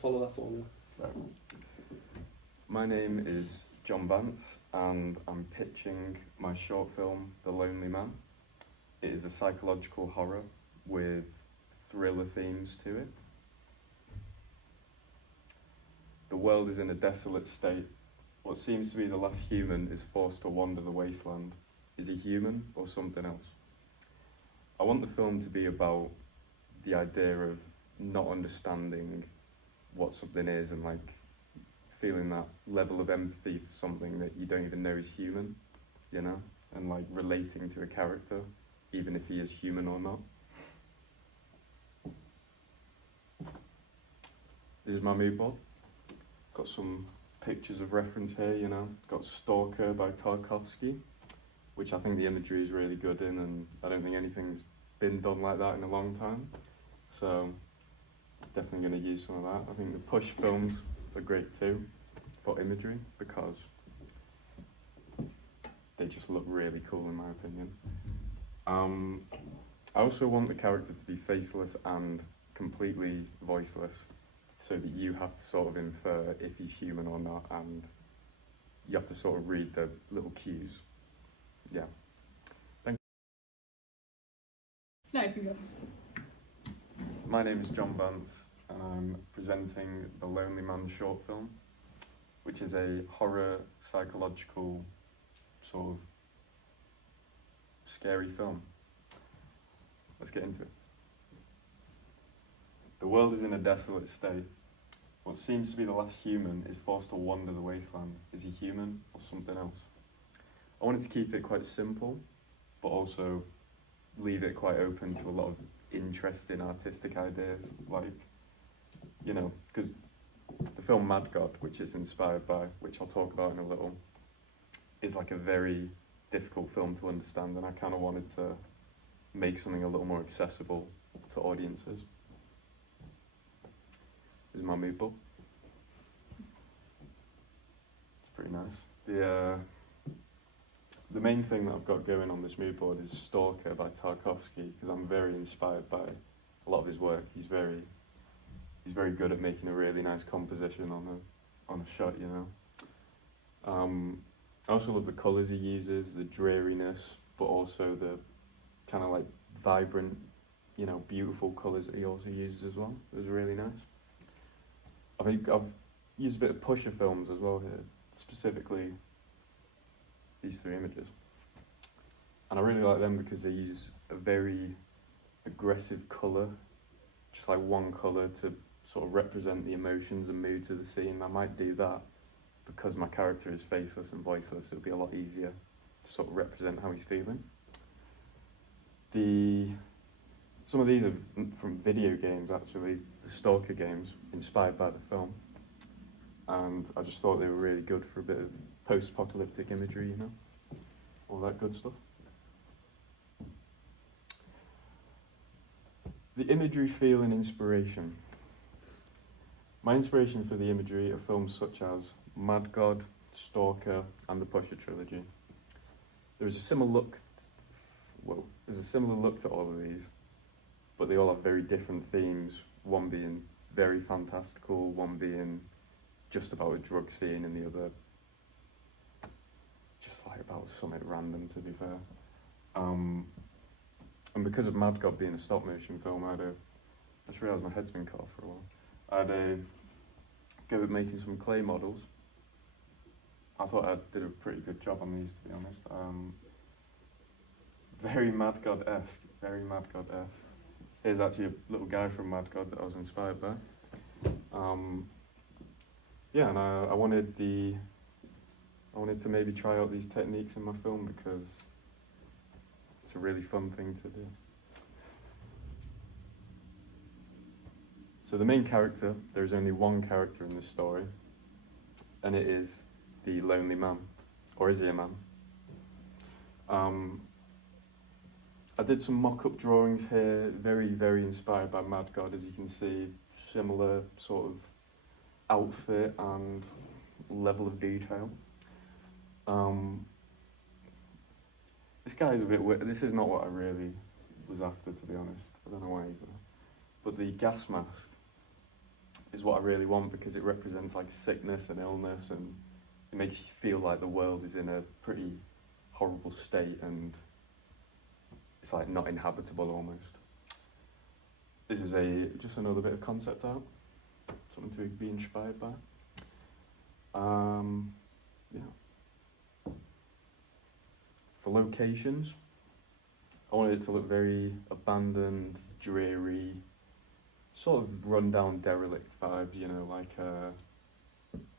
follow that formula. Right. My name is John Vance, and I'm pitching my short film, The Lonely Man. It is a psychological horror with thriller themes to it. The world is in a desolate state. What seems to be the last human is forced to wander the wasteland. Is he human or something else? I want the film to be about the idea of not understanding what something is and like feeling that level of empathy for something that you don't even know is human, you know, and like relating to a character, even if he is human or not. This is my mood board. Got some pictures of reference here, you know. Got Stalker by Tarkovsky, which I think the imagery is really good in, and I don't think anything's been done like that in a long time. So definitely going to use some of that. I think the Push films are great too for imagery because they just look really cool in my opinion. I also want the character to be faceless and completely voiceless, so that you have to sort of infer if he's human or not, and you have to sort of read the little cues. Yeah. Thank No, you can go. you. My name is John Vance, and I'm presenting The Lonely Man short film, which is a horror, psychological, sort of scary film. Let's get into it. The world is in a desolate state. What seems to be the last human is forced to wander the wasteland. Is he human or something else? I wanted to keep it quite simple, but also leave it quite open to a lot of interesting artistic ideas, like, you know, because the film Mad God, which is inspired by, which I'll talk about in a little, is like a very difficult film to understand, and I kind of wanted to make something a little more accessible to audiences. This is my mood board. It's pretty nice. The main thing that I've got going on this mood board is Stalker by Tarkovsky, because I'm very inspired by a lot of his work. He's very good at making a really nice composition on a shot, you know. I also love the colours he uses, the dreariness, but also the kind of like vibrant, you know, beautiful colours that he also uses as well. It was really nice. I think I've used a bit of Pusher films as well here, specifically these three images. And I really like them because they use a very aggressive colour, just like one colour to sort of represent the emotions and moods of the scene. I might do that because my character is faceless and voiceless. It'll be a lot easier to sort of represent how he's feeling. Some of these are from video games, actually, the Stalker games, inspired by the film. And I just thought they were really good for a bit of post-apocalyptic imagery, you know, all that good stuff. The imagery, feel, and inspiration. My inspiration for the imagery are films such as Mad God, Stalker, and the Pusher trilogy. There's a similar look to all of these, but they all have very different themes, one being very fantastical, one being just about a drug scene, and the other just like about something random, to be fair. And because of Mad God being a stop motion film, I just realised my head's been cut off for a while. I had a go at making some clay models. I thought I did a pretty good job on these, to be honest. Very Mad God-esque, very Mad God-esque. Here's actually a little guy from Mad God that I was inspired by. Yeah, and I wanted to maybe try out these techniques in my film because it's a really fun thing to do. So the main character, there's only one character in this story, and it is the lonely man. Or is he a man? I did some mock-up drawings here, very, very inspired by Mad God, as you can see. Similar sort of outfit and level of detail. This guy is a bit weird. This is not what I really was after, to be honest. I don't know why he's there. But the gas mask is what I really want, because it represents like sickness and illness, and it makes you feel like the world is in a pretty horrible state and it's like not inhabitable almost. This is just another bit of concept art, something to be inspired by. Yeah. For locations, I wanted it to look very abandoned, dreary, sort of run-down, derelict vibe, you know, like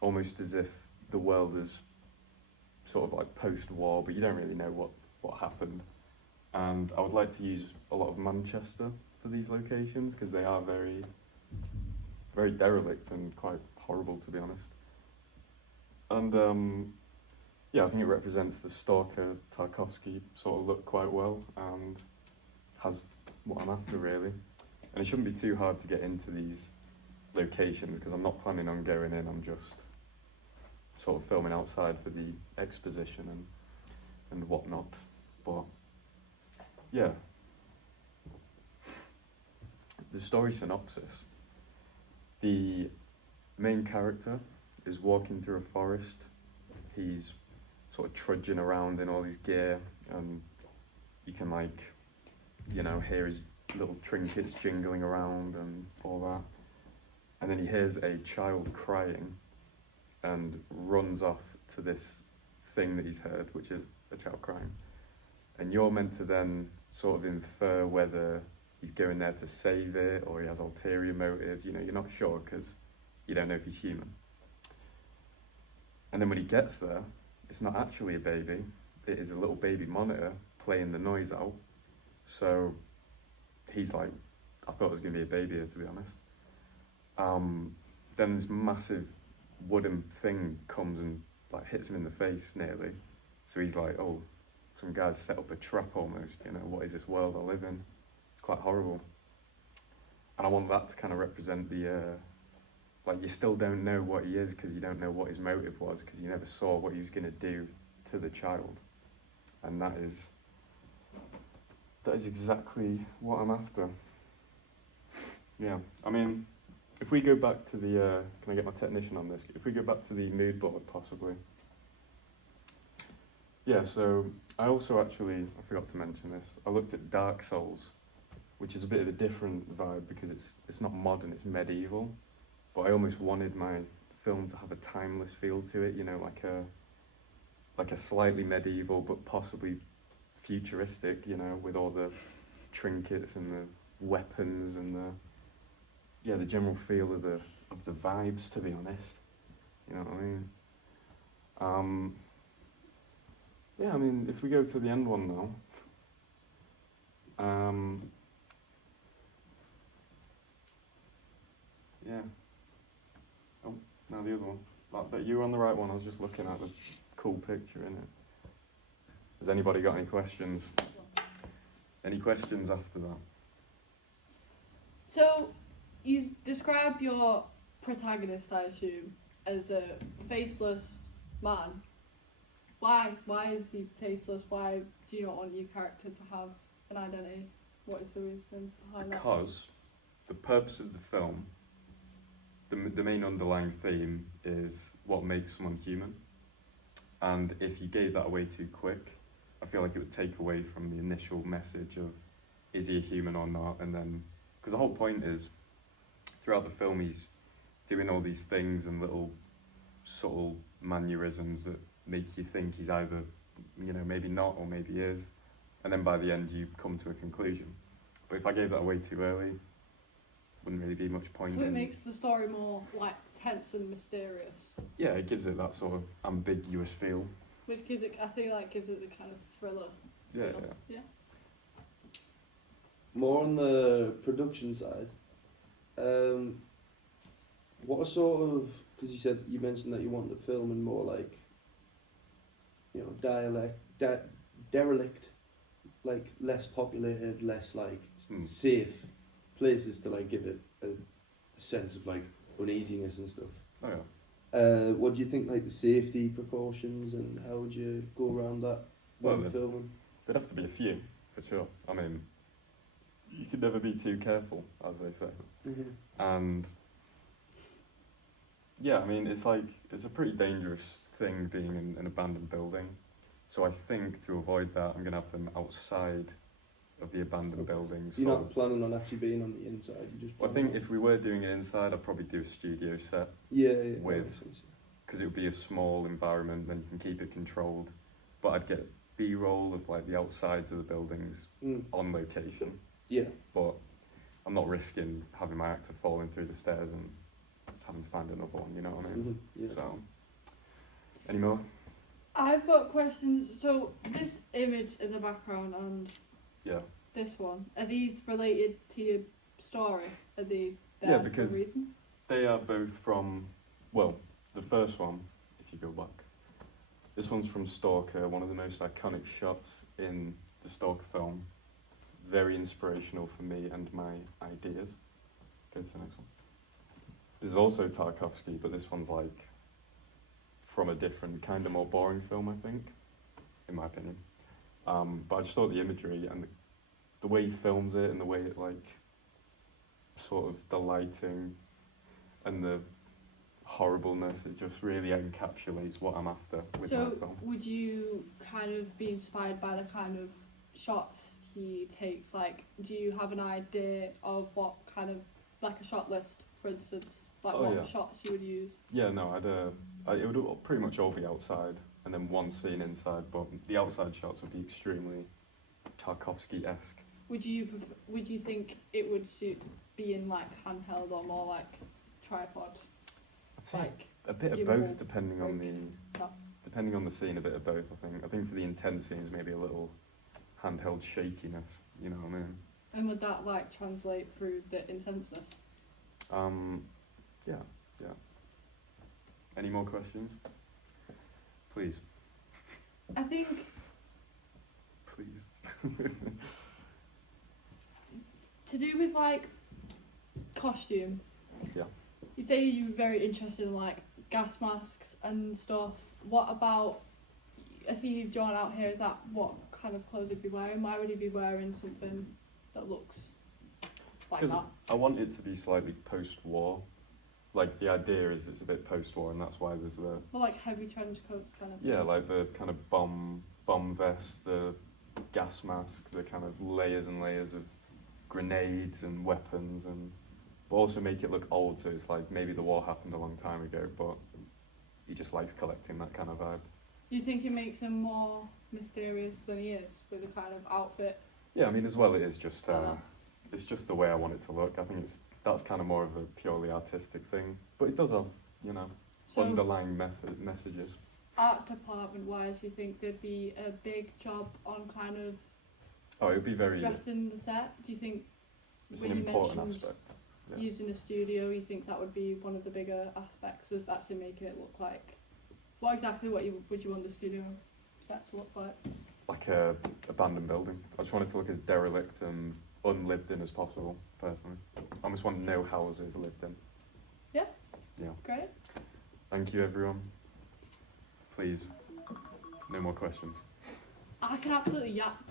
almost as if the world is sort of like post-war, but you don't really know what happened. And I would like to use a lot of Manchester for these locations, because they are very, very derelict and quite horrible, to be honest. And yeah, I think it represents the stalker Tarkovsky sort of look quite well, and has what I'm after, really. And it shouldn't be too hard to get into these locations, because I'm not planning on going in, I'm just sort of filming outside for the exposition and whatnot. But yeah, the story synopsis. The main character is walking through a forest. He's sort of trudging around in all his gear, and you can, like, you know, hear his little trinkets jingling around and all that. And then he hears a child crying and runs off to this thing that he's heard, which is a child crying. And you're meant to then sort of infer whether he's going there to save it or he has ulterior motives. You know, you're not sure because you don't know if he's human. And then when he gets there, it's not actually a baby. It is a little baby monitor playing the noise out. So he's like, I thought it was going to be a baby here, to be honest. Then this massive wooden thing comes and like hits him in the face nearly. So he's like, oh, some guy's set up a trap almost, you know, what is this world I live in? It's quite horrible. And I want that to kind of represent the, like, you still don't know what he is because you don't know what his motive was, because you never saw what he was going to do to the child. And that is exactly what I'm after. Yeah, I mean, if we go back to the, can I get my technician on this? If we go back to the mood board, possibly. Yeah, so I also actually, I forgot to mention this, I looked at Dark Souls, which is a bit of a different vibe because it's not modern, it's medieval. But I almost wanted my film to have a timeless feel to it, you know, like a slightly medieval but possibly futuristic, you know, with all the trinkets and the weapons and the general feel of the vibes, to be honest. You know what I mean? Yeah, I mean, if we go to the end one now, yeah. Oh, no, the other one. But you were on the right one. I was just looking at the cool picture in it. Has anybody got any questions? Any questions after that? So, you describe your protagonist, I assume, as a faceless man. Why? Why is he faceless? Why do you not want your character to have an identity? What is the reason behind that? Because the purpose of the film, the main underlying theme is what makes someone human. And if you gave that away too quick, I feel like it would take away from the initial message of, is he a human or not? And then, because the whole point is, throughout the film, he's doing all these things and little subtle mannerisms that make you think he's either, you know, maybe not or maybe is. And then by the end, you come to a conclusion. But if I gave that away too early, wouldn't really be much point. So it makes the story more like tense and mysterious. Yeah, it gives it that sort of ambiguous feel. Which gives it, I think, that gives it the kind of thriller. Yeah, feel. yeah. More on the production side, what are sort of, because you mentioned that you want the film in more like, you know, derelict, like less populated, less like safe places to like give it a sense of like uneasiness and stuff. Oh yeah. What do you think, like the safety precautions, and how would you go around that when Well, filming? There'd have to be a few, for sure. I mean, you could never be too careful, as they say. Mm-hmm. And Yeah, I mean, it's a pretty dangerous thing being in an abandoned building. So I think to avoid that, I'm gonna have them outside of the abandoned building. You're So not planning on actually being on the inside. You just. I think if we were doing it inside, I'd probably do a studio set yeah, that with- makes sense. because it would be a small environment, then you can keep it controlled. But I'd get B-roll of like the outsides of the buildings Mm. on location. Yeah. But I'm not risking having my actor falling through the stairs and having to find another one. You know what I mean? Yeah. So, any more? I've got questions. So this image in the background and Yeah. this one, are these related to your story? Are they there Yeah, for because- a reason? They are both from, well, the first one, if you go back. This one's from Stalker, one of the most iconic shots in the Stalker film. Very inspirational for me and my ideas. Go to the next one. This is also Tarkovsky, but this one's like from a different, kind of more boring film, I think, in my opinion. But I just thought the imagery and the way he films it and the way it like, sort of the lighting and the horribleness, it just really encapsulates what I'm after with my So film. would you kind of be inspired by the kind of shots he takes? Like, do you have an idea of what kind of, like a shot list, for instance, like Oh, what yeah. shots you would use? Yeah, no, it would all- pretty much all be outside and then one scene inside, but the outside shots would be extremely Tarkovsky-esque. Would you think it would suit being like handheld or more like tripod? I'd say Like, a bit of gimbal, both, depending on that. depending on the scene. A bit of both, I think for the intense scenes, maybe a little handheld shakiness. You know what I mean? And would that like translate through the intenseness? Yeah. Any more questions? Please, I think please. to do with like costume. Yeah. You say you're very interested in like gas masks and stuff. What about? I see you've drawn out here. Is that what kind of clothes he'd be wearing? Why would he be wearing something that looks like 'Cause that? I want it to be slightly post-war. Like the idea is it's a bit post-war, and that's why there's the Or like heavy trench coats kind of. yeah, like the kind of bomb vest, the gas mask, the kind of layers and layers of grenades and weapons, and but also make it look old. So it's like maybe the war happened a long time ago, but he just likes collecting that kind of vibe. Do you think it makes him more mysterious than he is with the kind of outfit? Yeah, I mean, as well, it is just Uh-huh. it's just the way I want it to look. I think that's kind of more of a purely artistic thing, but it does have, you know, So underlying messages. art department wise, do you think there'd be a big job on kind of Oh, it would be very. dressing the set? Do you think It's when an you important mentioned aspect. Yeah. using a studio, you think that would be one of the bigger aspects with actually making it look like? What exactly would you want the studio set to look like? Like a abandoned building. I just want it to look as derelict and unlived in as possible, personally. I just want no houses lived in. Great. Thank you, everyone. Please, no more questions. I can absolutely yap